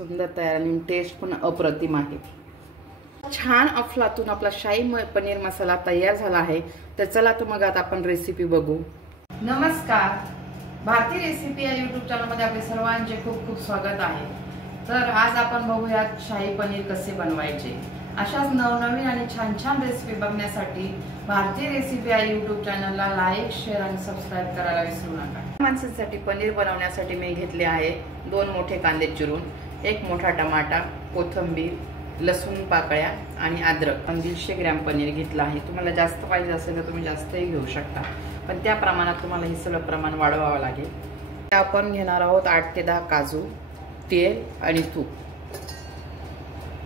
सुंदर तयार आणि टेस्ट पण अप्रतिम आहे। छान अफलातून आपला शाही पनीर मसाला तयार झाला आहे। तर चला तर मग आता आपण रेसिपी बघू। नमस्कार, भारतीय रेसिपी या यूट्यूब चॅनलमध्ये आपले सर्वांचे खूप खूप स्वागत आहे। तर आज आपण बघूयात शाही पनीर कसे बनवायचे। अशाच नवनवीन आणि छान छान रेसिपी बघण्यासाठी भारतीय रेसिपी या यूट्यूब चॅनलला लाईक, शेअर आणि सबस्क्राइब करायला विसरू नका। माणसांसाठी पनीर बनवण्यासाठी मी घेतले आहे 2 मोठे कांदे चिरून, 1 मोठा टमाटा, कोथिंबीर, लसूण पाकळ्या आणि अद्रक। 150 ग्रॅम पनीर घेतला आहे। तुम्हाला जास्त पाहिजे असेल तर तुम्ही जास्तही घेऊ शकता, पण त्या प्रमाणात तुम्हाला हे सगळं प्रमाण वाढवावं लागेल। आपण घेणार आहोत 8 ते 10 काजू, तेल आणि तूप।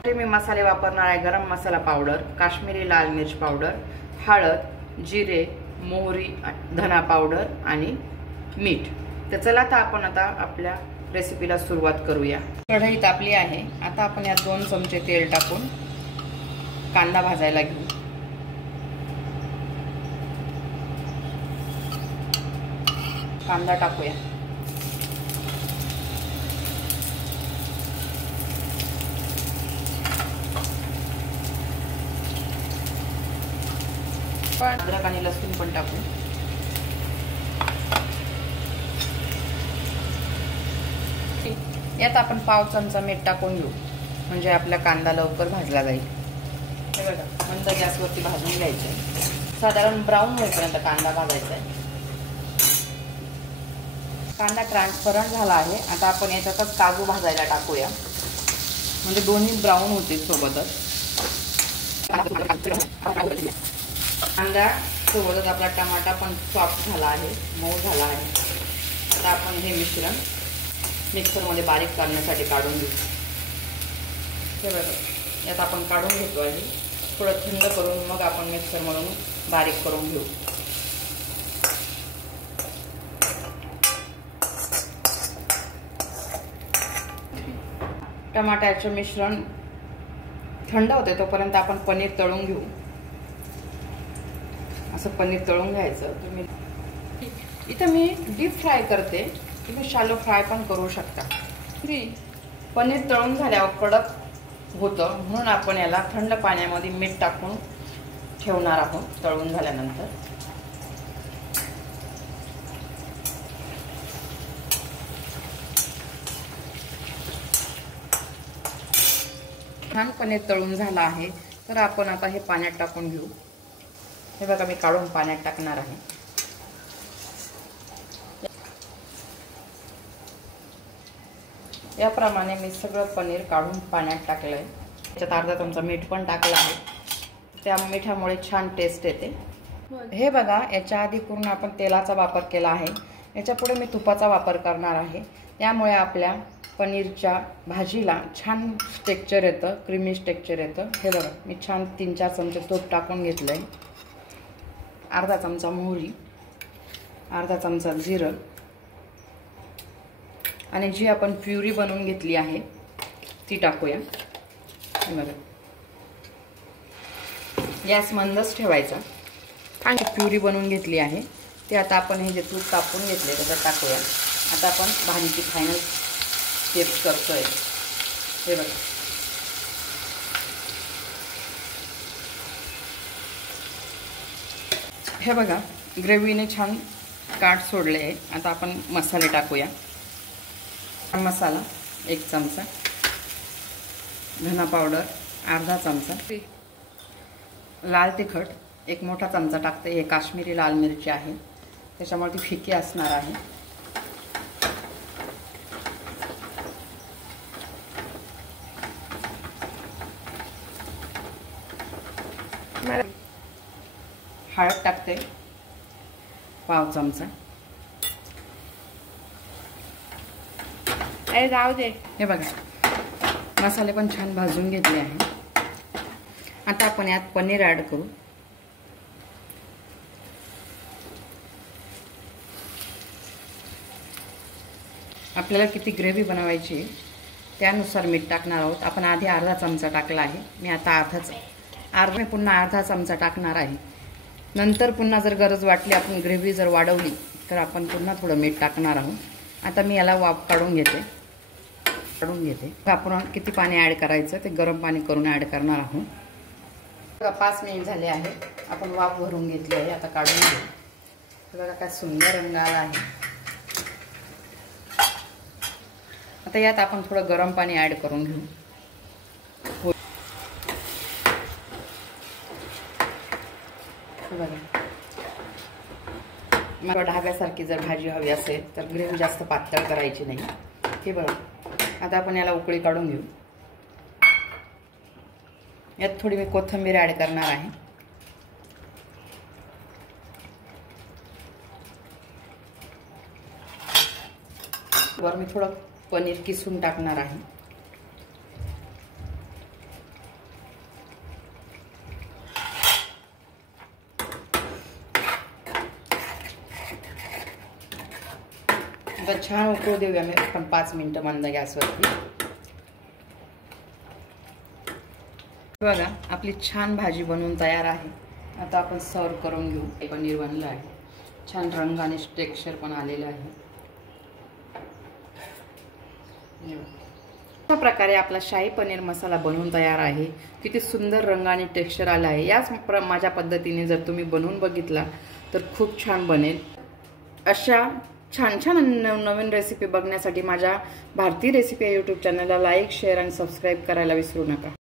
मी मसाले वापरणार आहे गरम मसाला पावडर, काश्मीरी लाल मिर्च पावडर, हळद, जिरे, मोहरी, धना पावडर आणि मीठ। तर चला आता आपण आपल्या रेसिपीला सुरुवात करूया। कढई तापली आहे। आता आपण यात 2 चमचे तेल टाकून कांदा भाजायला घेऊ। कांदा टाकूया। अद्रक आणि लसूण पण टाकू। यात आपण पाव चमचा मीठ टाकून घेऊ, म्हणजे आपला कांदा लवकर भाजला जाईल। हे बघा, मंद गॅसवरती भाजून घ्यायचे। साधारण ब्राऊन होईपर्यंत कांदा भाजायचा आहे। कांदा ट्रान्सपरंट झाला आहे। आता आपण याच्यातच काजू भाजायला टाकूया, म्हणजे दोन्ही ब्राऊन होतील सोबतच। कांदा सोबतच आपला टमाटा पण सॉफ्ट झाला आहे, मऊ झाला आहे। आता आपण हे मिश्रण मिक्सरमध्ये बारीक करण्यासाठी काढून घेऊ। हे बघा, यात आपण काढून घेतो आहे। थोडं थंड करून मग आपण मिक्सरमधून बारीक करून घेऊ। टमाट्याचे मिश्रण थंड होते तोपर्यंत आपण पनीर तळून घेऊ। असं पनीर तळून घ्यायचं। इथं मी डीप फ्राय करते, तुम्ही शॅलो फ्राय पण करू शकता। पनीर तळून झाल्यावर कडक होतं, म्हणून आपण याला थंड पाण्यामध्ये मीठ टाकून ठेवणार आहोत। तळून झाल्यानंतर छान पनीर तळून झाला आहे। तर आपण आता हे पाण्यात टाकून घेऊ। हे बघा, मी काढून पाण्यात टाकणार आहे। याप्रमाणे मी सगळं पनीर काढून पाण्यात टाकलंय। त्याच्यात अर्धा चमचा मीठ पण टाकलं आहे, त्या मिठामुळे छान टेस्ट येते। हे बघा, याच्या आधी पूर्ण आपण तेलाचा वापर केला आहे, याच्या पुढे मी तुपाचा वापर करणार आहे। त्यामुळे आपल्या पनीरच्या भाजीला छान टेक्स्चर येतं, क्रीमी टेक्स्चर येतं। हे बघा, मी छान 3-4 चमचे तूप टाकून घेतलंय। अर्धा चमचा मोहरी, अर्धा चमचा जिरं आणि जी आपण प्युरी बनवून घेतली आहे ती टाकूया। बघा, गॅस मंदच ठेवायचा। आणि प्युरी बनवून घेतली आहे ते आता आपण हे जे तूप कापून घेतले त्याच्यात टाकूया। आता आपण भाजीची फायनल स्टेप करतोय। हे बघा, हे बघा, ग्रेव्हीने छान काठ सोडले आहे। आता आपण मसाले टाकूया। मसाला 1 चमचा, धना पावडर अर्धा चमचा, लाल तिखट 1 मोठा चमचा टाकते। हे काश्मीरी लाल मिरची आहे, त्याच्यामुळे ती फिकी असणार आहे। हळद टाकते पाव चमचा। जाऊ दे। हे बघा, मसाले पण छान भाजून घेतले आहे। आता आपण यात पनीर ऍड करू। आपल्याला किती ग्रेव्ही बनवायची त्यानुसार मीठ टाकणार आहोत। आपण आधी अर्धा चमचा टाकला आहे, मी आता पुन्हा अर्धा चमचा टाकणार आहे। नंतर पुन्हा जर गरज वाटली, आपण ग्रेव्ही जर वाढवली तर आपण पुन्हा थोडं मीठ टाकणार आहोत। आता मी याला वाफ काढून घेते। काढून घेते. आपण किती पाणी ॲड करायचं ते गरम पाणी करून ॲड करणार आहोत. बघा 5 मिनिट झाले आहे. आपण वाफ भरून घेतली आहे. आता काढून घेऊ. बघा काय सुंदर रंग आला आहे. आता यात आपण थोडं गरम पाणी ॲड करून घेऊ. बघा मला ढाब्यासारखी जर भाजी हवी असेल तर ग्रेव्ही जास्त पातळ करायची नाही. हे बघा आता आपण याला उकळी काढून घेऊ. यात थोडी मी कोथिंबीर ॲड करणार आहे. वर मी थोडं पनीर किसून टाकणार आहे. आता छान उकळू देऊया मी आपण 5 मिनिटं मंद गॅसवरती. बघा आपली छान भाजी बनवून तयार आहे. आता आपण सर्व करून घेऊ. पनीर बनलं आहे. छान रंग आणि टेक्स्चर पण आलेलं आहे. अशा प्रकारे आपला शाही पनीर मसाला बनवून तयार आहे. किती सुंदर रंग आणि टेक्स्चर आलं आहे. याच माझ्या पद्धतीने जर तुम्ही बनवून बघितला तर खूप छान बनेल. अशा छान छान नवीन रेसिपी बघण्यासाठी माझ्या भारती रेसिपी यूट्यूब चॅनलला लाईक, शेअर आणि सबस्क्राईब करायला विसरू नका.